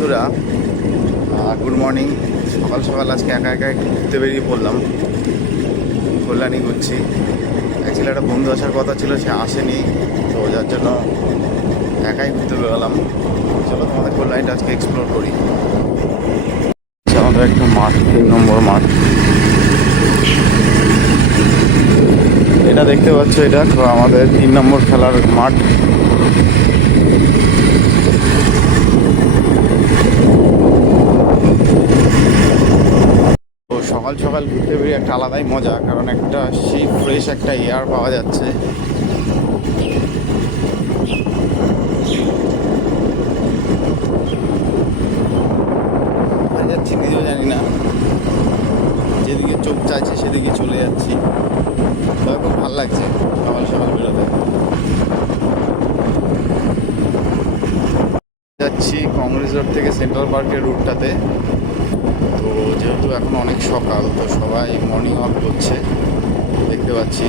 বন্ধুরা, good morning. সকাল সকাল আজকে একা একা একটু ঘুরতে বেরিয়ে পড়লাম। কল্যাণী ঘুরছি। অ্যাকচুয়ালি একটা বন্ধু আসার কথা ছিল, সে আসেনি, তো যার জন্য একাই ঘুরতে বেরোলাম। চলো তোমাদের কল্যাণীটা আজকে এক্সপ্লোর করি। আমাদের একটা মাঠ, 3 নম্বর মাঠ। এটা দেখতে পাচ্ছ, এটা আমাদের 3 নম্বর খেলার মাঠ। তো সকাল সকাল ঘুরতে বেরিয়ে একটা আলাদাই মজা, কারণ একটা সেই ফ্রেশ একটা এয়ার পাওয়া যাচ্ছে। যাচ্ছি নিজেও জানি না, যেদিকে চোখ চাইছে সেদিকে চলে যাচ্ছি। তবে খুব ভালো লাগছে সকাল সকাল বেরোতে। যাচ্ছি কংগ্রেস রোড থেকে সেন্ট্রাল পার্কের রুটটাতে। তো যেহেতু এখন অনেক সকাল, তো সবাই মর্নিং ওয়াক করছে দেখতে পাচ্ছি।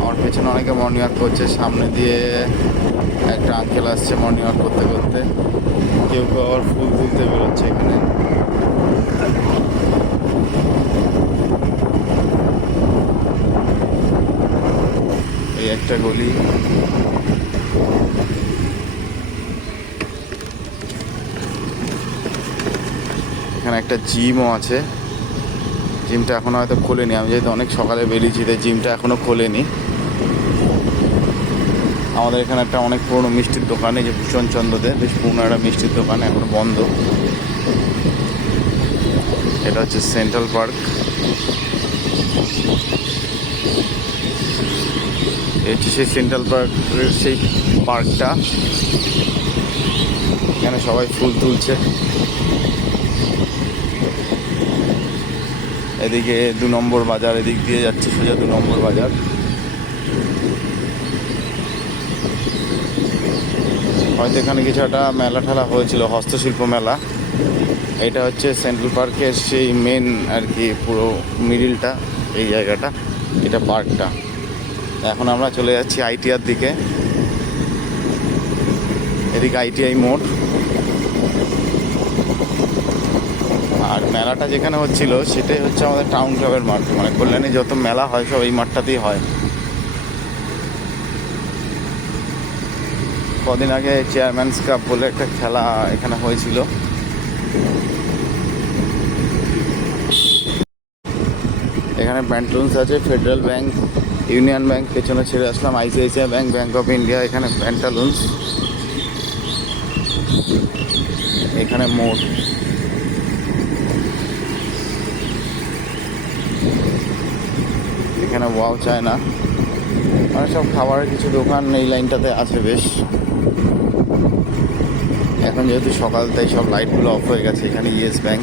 আমার পেছনে অনেকে মর্নিং ওয়াক করছে, সামনে দিয়ে একটা আঙ্কেল আসছে মর্নিং ওয়াক করতে করতে। কেউ কেউ আবার ফুল তুলতে বেরোচ্ছে এখানে। এই একটা গলি, এখানে একটা জিমও আছে। জিমটা এখনো হয়তো খোলেনি, আমি যেহেতু অনেক সকালে বেরিয়েছি তাই জিমটা এখনো খোলেনি। আমাদের এখানে একটা অনেক পুরনো মিষ্টির দোকান, এই যে ভূষণ চন্দ্রদের, বেশ পুরনো একটা মিষ্টির দোকান, এখনো বন্ধ। এটা হচ্ছে সেন্ট্রাল পার্ক। এই হচ্ছে সেই সেন্ট্রাল পার্কের সেই পার্কটা। এখানে সবাই ফুল তুলছে। এদিকে 2 নম্বর বাজার, এদিক দিয়ে যাচ্ছে সোজা 2 নম্বর বাজার। হয়তো এখানে কিছু একটা মেলা ঠেলা হয়েছিল, হস্তশিল্প মেলা। এটা হচ্ছে সেন্ট্রাল পার্কের সেই মেন আর কি, পুরো মিডিলটা এই জায়গাটা, এটা পার্কটা। এখন আমরা চলে যাচ্ছি আইটিআর দিকে। এদিকে আইটিআই মোড়। আর মেলাটা যেখানে হচ্ছিল সেটাই হচ্ছে আমাদের টাউন ক্লাবের মাঠ, মানে কল্যাণী যত মেলা হয় সব এই মাঠটাতেই হয়। কদিন আগে চেয়ারম্যানস কাপ বলে একটা খেলা এখানে হয়েছিল। এখানে প্যান্টুলস আছে, ফেডারেল ব্যাংক, ইউনিয়ন ব্যাংক পেছনে ছেড়ে আসলাম, ICICI bank, bank of India, এখানে প্যান্টালুন্স। এখানে মোড়। এখানে ওয়াও চায় না, মানে সব খাবারের কিছু দোকান এই লাইনটাতে আছে বেশ। এখন যেহেতু সকাল তাই সব লাইটগুলো অফ হয়ে গেছে। এখানে ইয়েস ব্যাংক,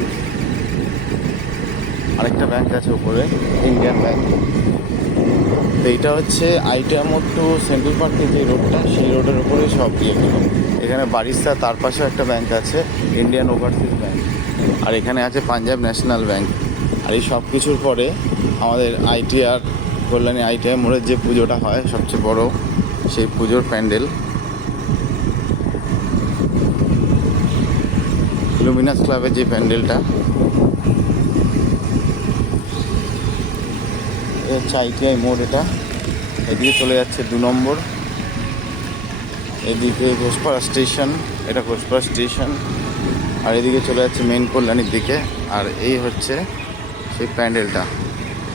আরেকটা ব্যাংক আছে উপরে, ইন্ডিয়ান ব্যাংক। তো এইটা হচ্ছে আইটিআর মোড় টু সেন্ট্রাল পার্কের যে রোডটা, সেই রোডের উপরেই সব ইয়েগুলো। এখানে বারিস্তা, তার পাশেও একটা ব্যাংক আছে, ইন্ডিয়ান ওভারসিজ ব্যাংক। আর এখানে আছে পাঞ্জাব ন্যাশনাল ব্যাংক। আর এই সব কিছুর পরে আমাদের আইটিআর, কল্যাণী আইটিআর মোড়ের যে পুজোটা হয় সবচেয়ে বড়, সেই পুজোর প্যান্ডেল, লুমিনাস ক্লাবের যে প্যান্ডেলটা, হচ্ছে আইটিআই মোড়। এটা এদিকে চলে যাচ্ছে 2 নম্বর, এদিকে ঘোষপাড়া স্টেশন, এটা ঘোষপাড়া স্টেশন। আর এদিকে চলে যাচ্ছে মেন কল্যাণীর দিকে। আর এই হচ্ছে সেই প্যান্ডেলটা।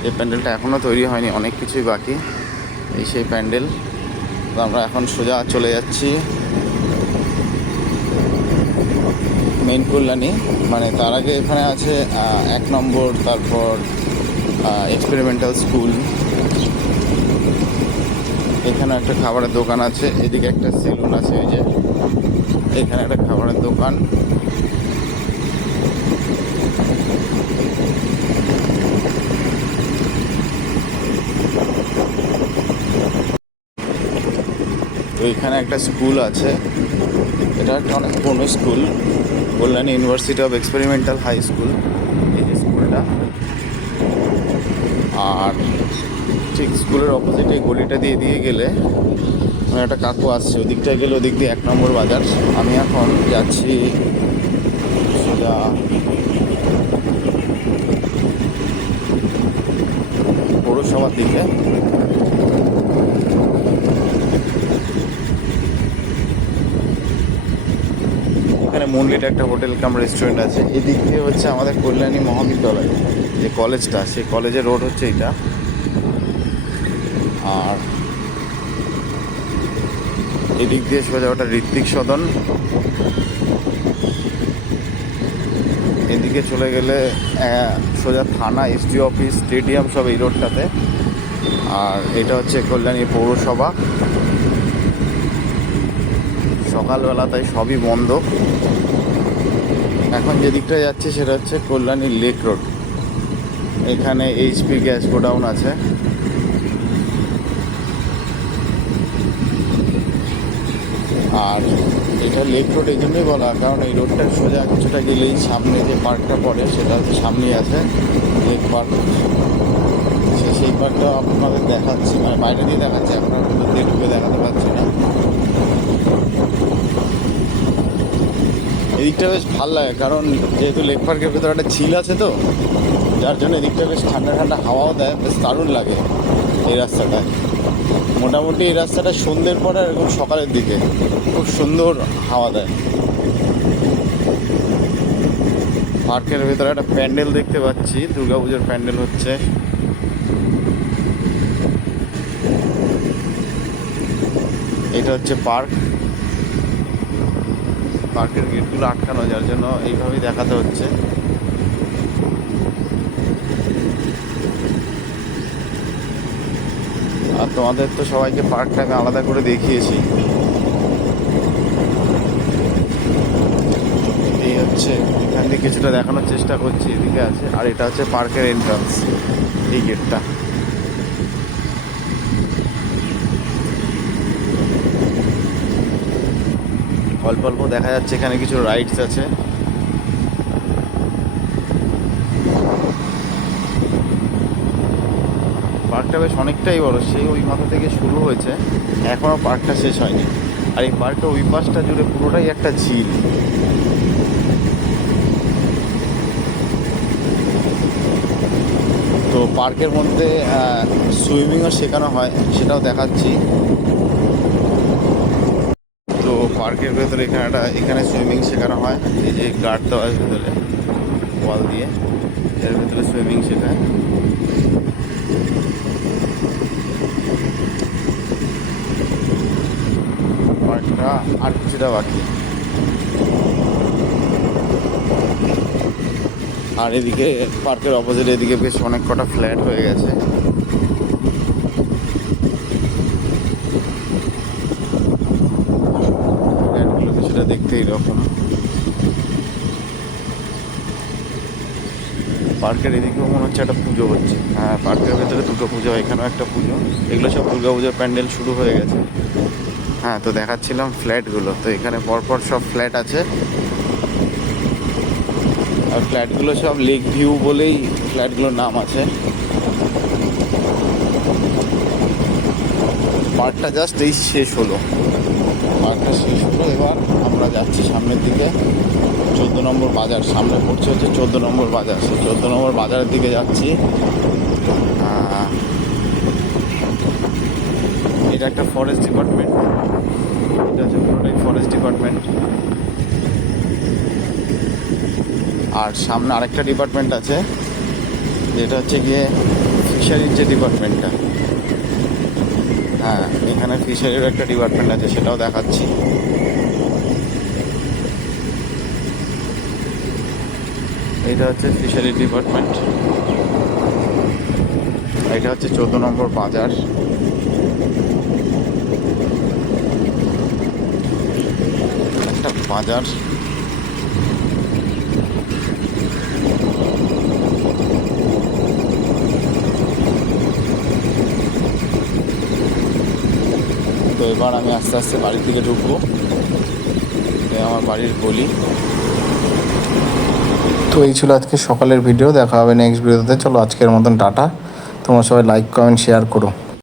এই প্যান্ডেলটা এখনও তৈরি হয়নি, অনেক কিছুই বাকি। এই সেই প্যান্ডেল। তো আমরা এখন সোজা চলে যাচ্ছি মেন কল্যাণী। মানে তার আগে এখানে আছে 1 নম্বর, তারপর এক্সপেরিমেন্টাল স্কুল। এখানে একটা খাবারের দোকান আছে, এদিকে একটা সেলুন আছে, ওই যে এখানে একটা খাবারের দোকান। তো এখানে একটা স্কুল আছে, এটা একটা অনেক পুরনো school, Kalyani university of experimental high school, এই যে স্কুলটা। আর ঠিক স্কুলের অপোজিটে গলিটা দিয়ে গেলে একটা কাকু আসছে, ওদিকটায় গেলে ওদিক দিয়ে 1 নম্বর বাজার। আমি এখন যাচ্ছি দিকে। এখানে মন্ডিতে একটা হোটেল কাম রেস্টুরেন্ট আছে। এদিক দিয়ে হচ্ছে আমাদের কল্যাণী মহাবিদ্যালয় যে কলেজটা, সেই কলেজের রোড হচ্ছে এইটা। আর এদিক দিয়ে সোজা ওটা ঋত্বিক সদন, এদিকে চলে গেলে সোজা থানা, এসডি অফিস, স্টেডিয়াম সব এই রোডটাতে। আর এটা হচ্ছে কল্যাণী পৌরসভা। সকালবেলা তাই সবই বন্ধ। এখন যে দিকটা যাচ্ছে সেটা হচ্ছে কল্যাণী লেক রোড। এখানে এইচপি গ্যাস গোডাউন আছে। আর এটা লেক রোড এই জন্যই বলা, কারণ এই রোডটার সোজা কিছুটা গেলেই সামনে যে পার্কটা পড়ে সেটা হচ্ছে সামনেই আছে, লেক পার্ক। সেই পার্কটা আপনাদের দেখাচ্ছি, মানে বাইরে দিয়ে দেখাচ্ছি, আপনারা ভিতর দিয়ে ঢুকে দেখাতে পারছি না। এদিকটা বেশ ভালো লাগে, কারণ যেহেতু লেক পার্কের ভেতরে একটা ঝিল আছে তো, যার জন্য এদিকটা বেশ ঠান্ডা ঠান্ডা হাওয়াও দেয়, বেশ দারুণ লাগে এই রাস্তাটায়। মোটামুটি এই রাস্তাটা সন্ধ্যের পরে এরকম সকালের দিকে খুব সুন্দর হাওয়া দেয়। পার্কের ভেতরে একটা প্যান্ডেল দেখতে পাচ্ছি, দুর্গাপুজোর প্যান্ডেল হচ্ছে। এটা হচ্ছে পার্ক। পার্কের গেটগুলো আটকানো, যার জন্য এইভাবেই দেখাতে হচ্ছে। আর তোমাদের তো সবাইকে পার্কটাকে আলাদা করে দেখিয়েছি। এই হচ্ছে এখান থেকে কিছুটা দেখানোর চেষ্টা করছি, এদিকে আছে। আর এটা হচ্ছে পার্কের এন্ট্রান্স, এই গেটটা। অল্প অল্প দেখা যাচ্ছে এখানে কিছু রাইডস আছে। পার্কটা বেশ অনেকটাই বড়, সেই ওই মাথা থেকে শুরু হয়েছে, এখনও পার্কটা শেষ হয়নি। আর এই পার্কটা ওই পাশটা জুড়ে পুরোটাই একটা ঝিল। তো পার্কের মধ্যে সুইমিংও শেখানো হয়, সেটাও দেখাচ্ছি। তো পার্কের ভেতরে এখানে সুইমিং শেখানো হয়। এই যে গার্ড দেওয়া আছে ভেতরে ওয়াল দিয়ে, এর ভেতরে সুইমিং শেখায়। পার্কটা আর কিছুটা বাকি। আর এদিকে পার্কের অপোজিট এদিকে বেশ অনেক কটা ফ্ল্যাট হয়ে গেছে। ফ্ল্যাটগুলো কিছুটা দেখতে এইরকম। পার্কের এদিকেও মনে হচ্ছে একটা পুজো হচ্ছে। হ্যাঁ, পার্কের ভেতরে দুটো পুজো, এখানেও একটা পুজো। এগুলো সব দুর্গাপুজোর প্যান্ডেল শুরু হয়ে গেছে। হ্যাঁ, তো দেখাচ্ছিলাম ফ্ল্যাটগুলো। তো এখানে পরপর সব ফ্ল্যাট আছে। আর ফ্ল্যাটগুলো সব লেক ভিউ বলেই ফ্ল্যাটগুলোর নাম আছে। পার্কটা জাস্ট এই শেষ হলো, পার্কটা শেষ হলো। এবার আমরা যাচ্ছি সামনের দিকে। 14 নম্বর বাজার সামনে পড়ছে, হচ্ছে 14 নম্বর বাজার। সেই 14 নম্বর বাজারের দিকে যাচ্ছি। এটা একটা ফরেস্ট ডিপার্টমেন্ট, এটা হচ্ছে পুরোটাই ফরেস্ট ডিপার্টমেন্ট। আর সামনে আরেকটা ডিপার্টমেন্ট আছে, যেটা হচ্ছে গিয়ে ফিশারির যে ডিপার্টমেন্টটা। হ্যাঁ, এখানে ফিশারির একটা ডিপার্টমেন্ট আছে, সেটাও দেখাচ্ছি। এটা হচ্ছে ফিশারি ডিপার্টমেন্ট। এটা হচ্ছে 14 নম্বর বাজার। একটা বাজার। তো এবার আমি আস্তে আস্তে বাড়ির দিকে ঢুকবো। আমার বাড়ির গলি। তো এই ছিল আজকে সকালের ভিডিও। দেখা হবে নেক্সট ভিডিওতে। চলো আজকের মতন টাটা। তোমরা সবাই লাইক কমেন্ট শেয়ার করো।